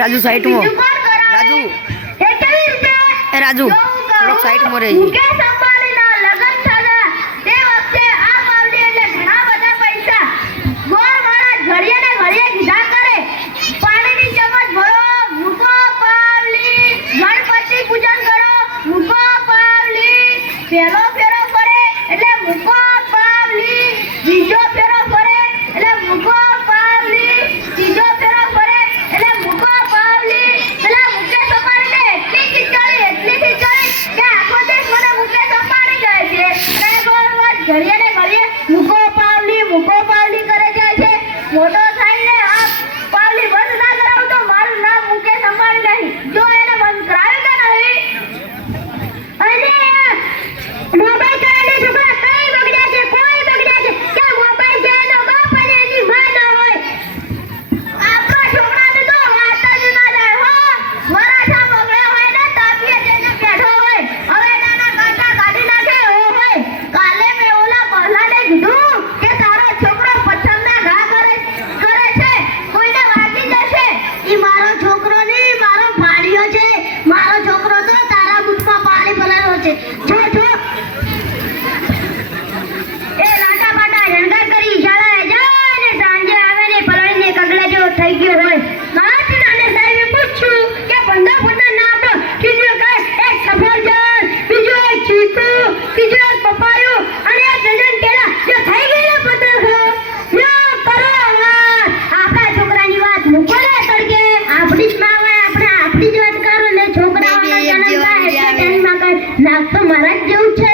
Raju side માં રાજુ એ રાજુ થોડોક side માં રહી મુકેશ અંબાણીના લગન થયા તે વખતે આ પાવડી એટલે ઘણા બધા પૈસા ગોળવાળા ઘડિયાને ઘડિયે કીધા કરે પાણીની ચમચ ભરો મૂકો પાવલી ગણપતિ પૂજન કરો મૂકો પાવલી પહેલો ફેરો પડે એટલે મૂકો પાવલી બીજો ફેરો પડે એટલે મૂકો પાવલી ત્રીજો ફેરો પડે એટલે મૂકો પાવલી પેલા મુકેશ અંબાણીને એટલી ખીચડી કે આખો દેશ મને મુકેશ અંબાણી કહે છે અને ગોળવાળ ઘડિયાને ઘડિયે મૂકો પાવલી કરે જાય છે મોટો થઈને આ પાવલી બંધ ના કરાવું તો મારું નામ મુકેશ અંબાણી નહીં જો એને બંધ કરાવે કે નહીં અને મોબાઈલ કરેલી છોકરા કઈ બગડ્યા છે કોઈ બગડ્યા છે કે મોબાઈલ છે એનો બાપ અને એની માં ના હોય આપણા છોકરાને તો વાત જ ના જાય હો વરાછા બગડ્યા હોય ને તાપીએ જઈને બેઠો હોય હવે નાના કાંટા કાઢી નાખે એવો હોય કાલે મેં ઓલા બહલાને કીધું કે તારો છોકરો પથ્થરના ઘા કરે છે કોઈને વાગી જશે ઈ મારો છોકરો નહીં મારો ભાડિયો છે મારો છોકરો તો તારા બુથમાં પાણી ભરેલો છે જો એ લાટા પાટા રણગાર કરી શાળાએ જાય ને સાંજે આવે ને પલળીને કગડા જેવો થઈ ગયો હોય નાચનાને સાહેબે પૂછ્યું કે 15 નામ ત્રીજો કહે એક સફરજન બીજો એક ચીકુ ત્રીજો એક પપાયું અને એક ડઝન કેળા જો થઈ ગયેલા પતંગો યો કરો વાત આપણા છોકરાની વાત મૂકો ને તડકે આપણી જ માં હોય આપણે આપણી જ વાત કરો ને છોકરાઓનો જન્મ થાય એટલે ટેનમાં કઈ નાક તો મારા જ જેવું છે